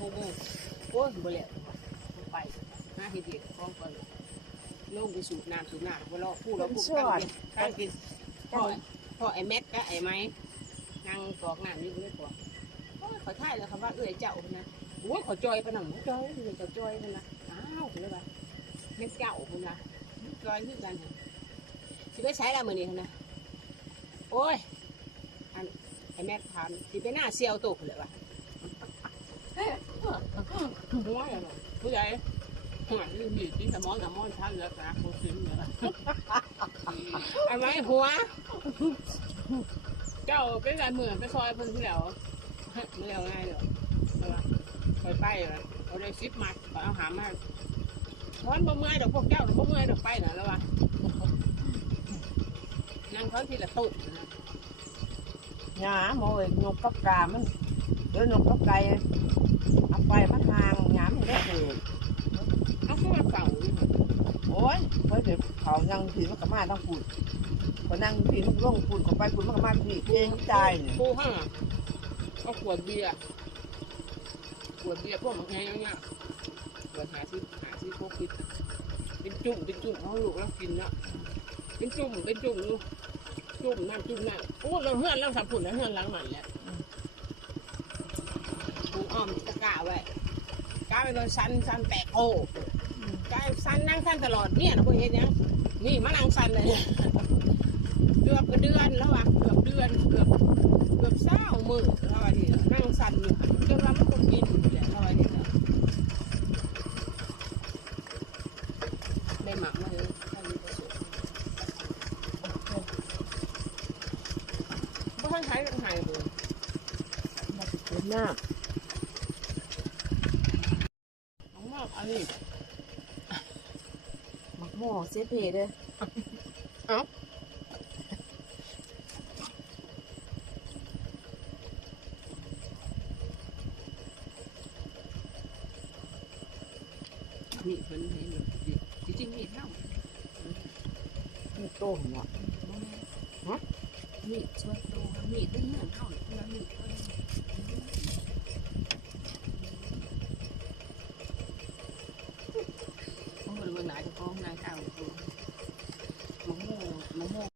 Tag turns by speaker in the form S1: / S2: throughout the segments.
S1: หกโมงโอ้ยบ่แล้วไปหาเฮ็ดเด็กของก่อนลงไปสูบน้ำสูบน้ำบ่รอผู้เราผู้กันกินกันกินพ่อพ่อไอ้แม็กกับไอ้ไม้นั่งกอกน้ำอยู่เลยตัวโอ้ยขอท่ายแล้วคำว่าเอ้ยเจ้าพุ่นนะโอ้ยขอจอยปะหนังจอยเลยเจ้าจอยพุ่นนะอ้าวพุ่นเลยว่าแม็กเจ้าพุ่นนะจอยคือกันฮะสิไปใช้ละมื้อนี้หั่นนะโอ้ยอันไอ้แม็กถามสิไปหน้าเซียวตกเลยว่ะ หัวอย่างนั้นผู้ใหญ่หัวนี่มีที่สมองสมองท่านแล้วนะโคงซึ้งเลยไอ้ไม้หัว เจ้าเป็นไรเหมือนไปซอยเพิ่นที่แล้วไม่เอาง่ายหรอกไปไปเลยเอาได้ซิปมัดเอาหามาช้อนบ่เมื่อยดอกพวกเจ้าบ่เมื่อยดอกไปน่ะแล้ววะนั่งช้อนทีละตุ่นะ
S2: หญ้าโมยนกกับกามัน ดี๋ยวนกกับไก่เอาไปมันห่างหญ้ามันได้เลย
S1: เอาขึ้นมาเสาอยู่
S2: โอ้ยเพิ่นเดี๋ยวเขายังผีมันก็มาต้องพูดก็นั่งผีมันลงพูดก็ไปพูดมันก็มาผีเพลงใจเนี่ย
S1: ปูห้าเอาขวดเบียร์ขวดเบียร์พวกมันแพงเงี้ยขวดหาซื้อหาซื้อพวกคิดเป็นจุ่มเป็นจุ่มเขาลูกแล้วกินเนาะเป็นจุ่มเป็นจุ่มอยู่จุ่มนั่นจุ่มนั่นโอ้เราเฮือนเราสับผุนแล้วเฮือนหล้างมันแหละปูอ้อมตะ กร้าไว้กล้าไปเลยสันสันแตกโอ้กล้าสันนั่งสันตลอดเนี่ยนะพวกเฮ็ดยังนี่มานั่งสันเลยเกือบเดือนแล้วว่ะเกือบเดือนเกือบเกือบเศร้ามือเราอันนี้นั่งสั่นอยู่จนว่ามันคงกินอยู่แหละเรนนี้นะได้หมักมาเลยท่านมีประสบเพราะท่านใช้กันหายเลย
S2: มาสิเป็นหน้า
S1: ของมากอั นนี้
S2: หมักหม้อเสียเพเด้อ
S1: นี่เพิ่นเห็นอยู่จริงๆนี่เท่า
S2: มีต้มเนาะ
S1: นี่ช่วยตัวนี่ได้เงินเท่าแล้วนี่เพิ่นเขา เป็นเมืองนจะฟ้องนายเก่าตัวมะม่วงม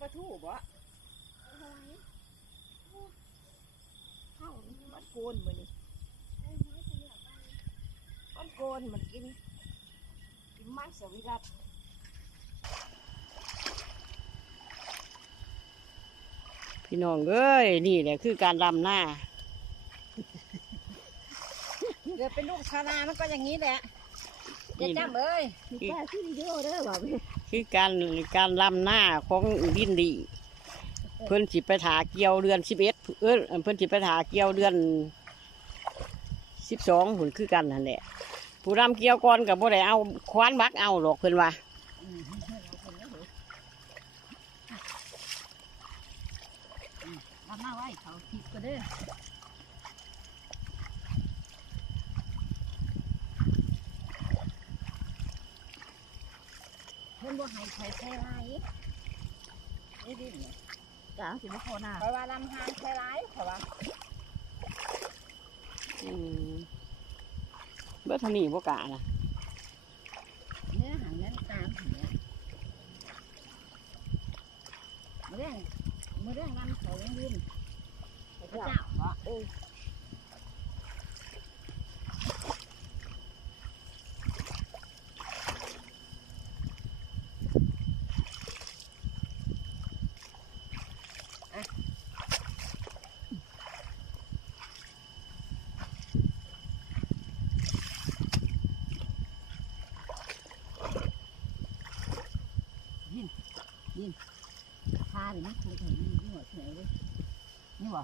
S2: ปลาทูบ่เข้ามันโกนมือนี่มันโกนมันกิน กินไม้สวิรัต
S1: พี่น้องเอ้ยนี่แหละคือการลำหน้า
S2: เดี๋ยวเป็นลูกชาวนามันก็อย่างนี้แหละอย่าจำเอ้ยมีแค่ที่วิดีโอเด้อบ่าว
S1: คือการการลำหน้าของดินดี เพิ่อนสิไปถาเกี่ยวเดือนสิบเอ็ดเออเพิ่อนสิไปถาเกี่ยวเดือนสิบสองหุ่นคือกันนั่นแหละผู้รำเกี่ยวก่อนกับบ่ได้เอาคว้านบักเอาหรอกเพิ่อนว่า
S2: ทำหน้าไว้เขาผิดก็เด้
S3: บ่ให้ใครใช้ไรนี่ดิเนี่ย
S2: จ้าสิมาโคหน้า
S3: เพราะว่าลำหางใช้ไรเพราะว่า
S4: อืมเบิดเท่านี้บ่กะนะ
S3: เนื้อหางเนื้อตามอย่างเนี้ยมือแรงมือแรงลำเขายังดินพระเจ้าเหรอ พาหรือมันถูกเห็นนี่หัวเฉยเลยนี่บ่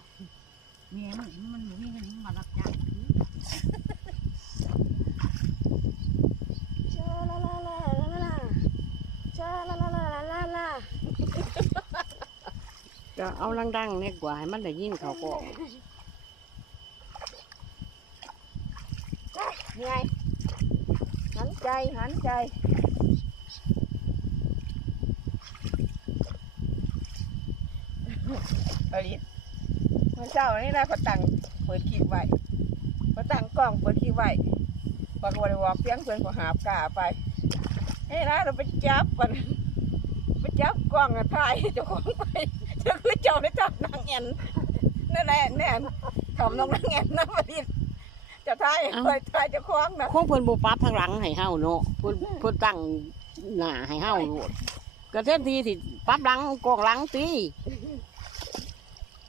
S3: เมียมันมันบ่มีเงินมันมารับจ้างซื้อ
S2: ชาลาลาลาลาลาชาลาลาลาลาลา
S4: ก็เอาดังๆเนี่ยกว่าให้มันได้ยินเขาก็
S2: เหนื่อยหันใจหันใจ เอาดิเมื่อเช้านี่นะพอตังเปิดคลิปไว้พอตังกล้องเปิดคลิปไว้ปรากฏว่าเพียงเพื่อนก็หาบกาไปเฮ้ยนะเราไปจับกันไปจับกล้องอะถ่ายเจ้าของไปเจ้าคือเจ้าได้จับนางเงินนั่นแหละแน่นทำน้องนางเงินนะมาดิจะถ่ายเคยถ่ายเจ้าของนะ
S4: คงเพิ่นบ่ปรับทางหลังให้เฮาเนาะเพิ่นเพิ่นตั้งหน้าให้เฮาโลดก็เท่นทีสิปรับหลังกองหลังติ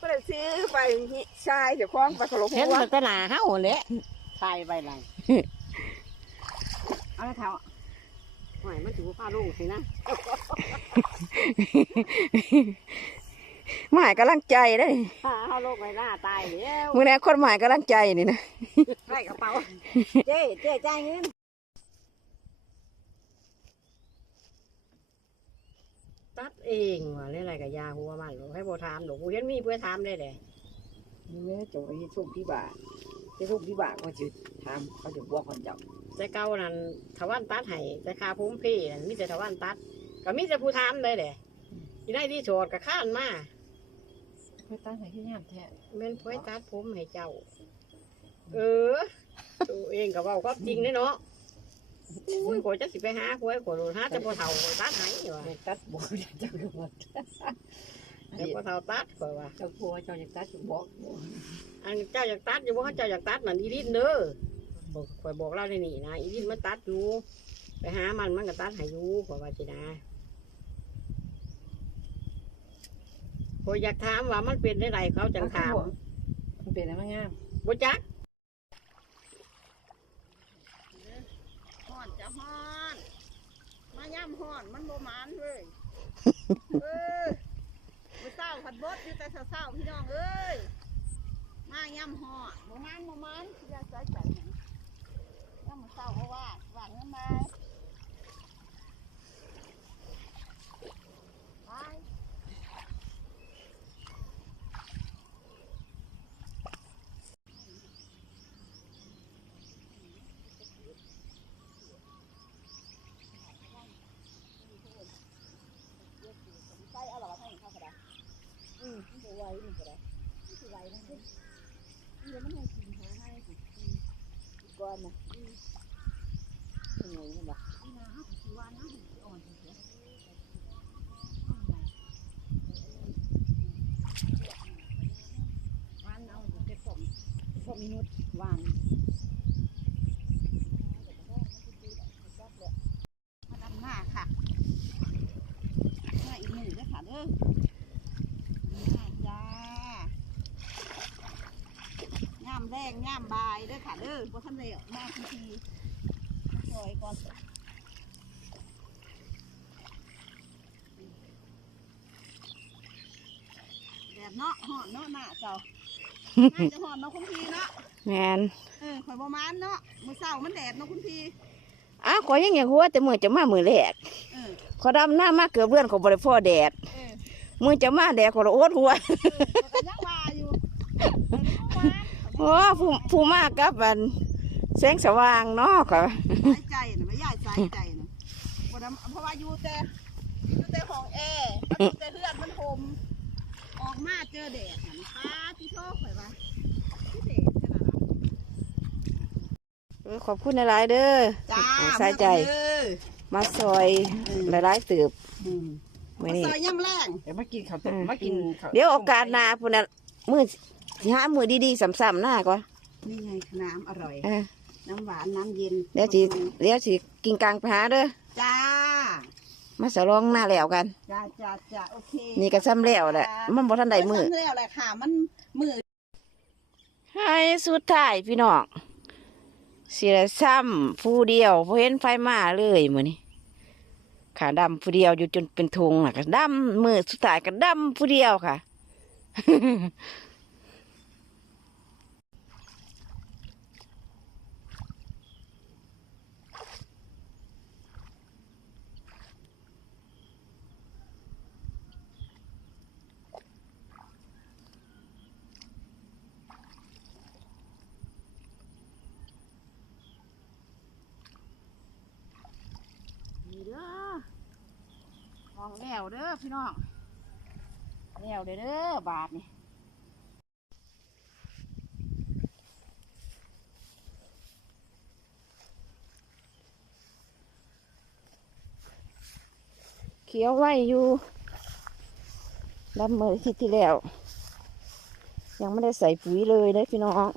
S2: ก็เลยซื้อไปนี่ชายเดี๋ยวคล้องไปถลก
S4: เห็น
S2: หัว
S4: แต่หน้าเฮาแหละทายไปหลัง
S3: เอาละเท่า
S4: หอยมันถือว่าพาลงสินะ
S2: หมายกำลังใจได้
S4: พาเฮาลงไปหน้าตายแล้ว
S2: มือนี้คนหมายกำลังใจนี่นะ
S4: ใส่กระเป๋า
S3: เจ๊เจ๊จ่ายเงิน
S4: ตัดเองว่ะเรื่องอะไรกับยาหัวมันหรอกให้บ่ถามหรอกกูเห็นมีเพื่อถามได้แหละ
S2: นี่แม่จงไปทุกที่บ้านที่ทุกที่บ้านเขาจะทำเขาจะบอกคนเจ้า
S4: แต่เก่านั้นทวันตัดให้แต่คาพุ่มเพนั่นมีแต่ทวันตัด ก็มีแต่ผู้ถามเลยแหละที่ได้ที่โฉดกับข้านมา
S2: ไม่ตั้งใจที่ยามแท้
S4: แม่นพ่อยตัดผมให้เจ้า เออตัวเองก็เว่าความจริงเลยเนาะ อุ้ยขอยจะสิไปหาขอยขอยโดนหาแต่พอเฒ่าขอยตัดให้ว่ะ
S2: แม่ตัดบอกเจ้าหมด
S4: แต่พอเฒ่าตัดขอยว่า
S2: เจ้าพัวเจ้าอยากตัดจะบอก
S4: อันเจ้าอยากตัดอยู่บ่เจ้าอยากตัดนั่นอีลินเด้อบอกขอยบอกเล่าในนี่นะอีลินมันตัดอยู่ไปหามันมันก็ตัดให้อยู่ขอยว่าสินะขอยอยากถามว่ามันเป็นได้ไรเขาจังถาม
S2: มันเป็นอะไรงาม
S4: บ่จัก
S3: ห่อนจะห่อนมาย่ำห่อนมันบ่หมานเลยเออมื้อเช้าผัดบดอยู่แต่เช้าๆพี่น้องเอ้ยมาย่ำห่อนบ่หมานบ่หมานอย่าใจใจหยังย่ำมื้อเช้าเพราะว่าหวานเงินมาไป ใส่เอาหรอให้เข้ากระดาษอืมมันจะไวมันกระดาษมันจะไวนะเดี๋ยวมันให้กินหาให้สิก่อนนะอืมเป็นไงนี่บ่นี่นะฮะสิว่านะอ่อนเสียวันเอาไปส่งส่งมินุษย์วันมาดำหน้าค่ะ มาอีกหนึ่งด้วยค่ะเด้อมาจ้าย่ามแรงย่ามบายเด้ อค่ะเด้อบ่ทันได้ออกมาทันทีซอยก่อนแดดเนาะหอนเนาะหน้าเจ้าน่าจะหอนเนาะคุณพี่เนาะ
S2: แมน
S3: เออข่อยบ่มานเนาะมื้อเช้ามันแดดเนาะคุณพี่
S2: อ้าวขอยังอยากหัวแต่มือจะมามือแรก
S3: เออ
S2: ขอดำหน้ามาเกือบเลื่อนของบริพ่อแดด
S3: เออ
S2: มือจะมาแดดขอละโอดหัว
S3: เออข่อยก็ยังว่าอยู่ข่อยบ่มาน
S2: โอ้ผู้ผู้มากกับมันแสงสว่างเนาะค่ะ
S3: สายใจนะไม่ย่ายสายใจนะบ่ได้น้ำเพราะว่าอยู่แต่อยู่แต่ห้องแอร์มันอยู่แต่เฮือนมันห่มออกมาเจอแดดหันฟ้าที่โชคข่อยว่าที่แดดขนาดนั้น
S2: เออขอบคุณหลายๆเด้อ
S3: จ้า
S2: ใส่ใจ
S3: เด้อ
S2: มาซอยหลายๆตืบ
S3: อืม
S2: มื้อ
S3: มา
S2: นี้
S3: ซอยย่ำแรง
S1: เดี๋ยวมากินข้าวต้ม
S2: อืม
S1: มากินข้าว
S2: เดี๋ยวโอกาสหน้าพุ่นน่ะมื้อสิ หามื้อดีๆซ้ำๆหน้าก่อน
S3: นี่ไงน้ำอร่อย
S2: เออ
S3: น้ำหวานน้ำเย็น
S2: เดี๋ยวสิเดี๋ยวสิกินกลางไปหาเด้อ
S3: จ้า
S2: มาสลองหน้าแล้วกัน
S3: จ้าจ้าจ้าโอเค
S2: นี่ก็ซ้ำแล้วแหละมันบ่ทันได้มื้อ
S3: มันแล้วแหละค่ะมันมือ
S2: ให้สุดท้ายพี่น้องสิได้ซ้ำผู้เดียวบ่เห็นไฟมาเลยมื้อนี้ขาดำผู้เดียวอยู่จนเป็นทุงน่ะก็ดำมือสุดท้ายก็ดำผู้เดียวค่ะีเด้อมองแล้วเด้อพี่น้องแล้วเด้อบาทนี่เขียวไว้อยู่ดำเมื่อทิตย์ที่แล้ว ยังไม่ได้ใส่ปุ๋ยเลยเด้พี่น้อง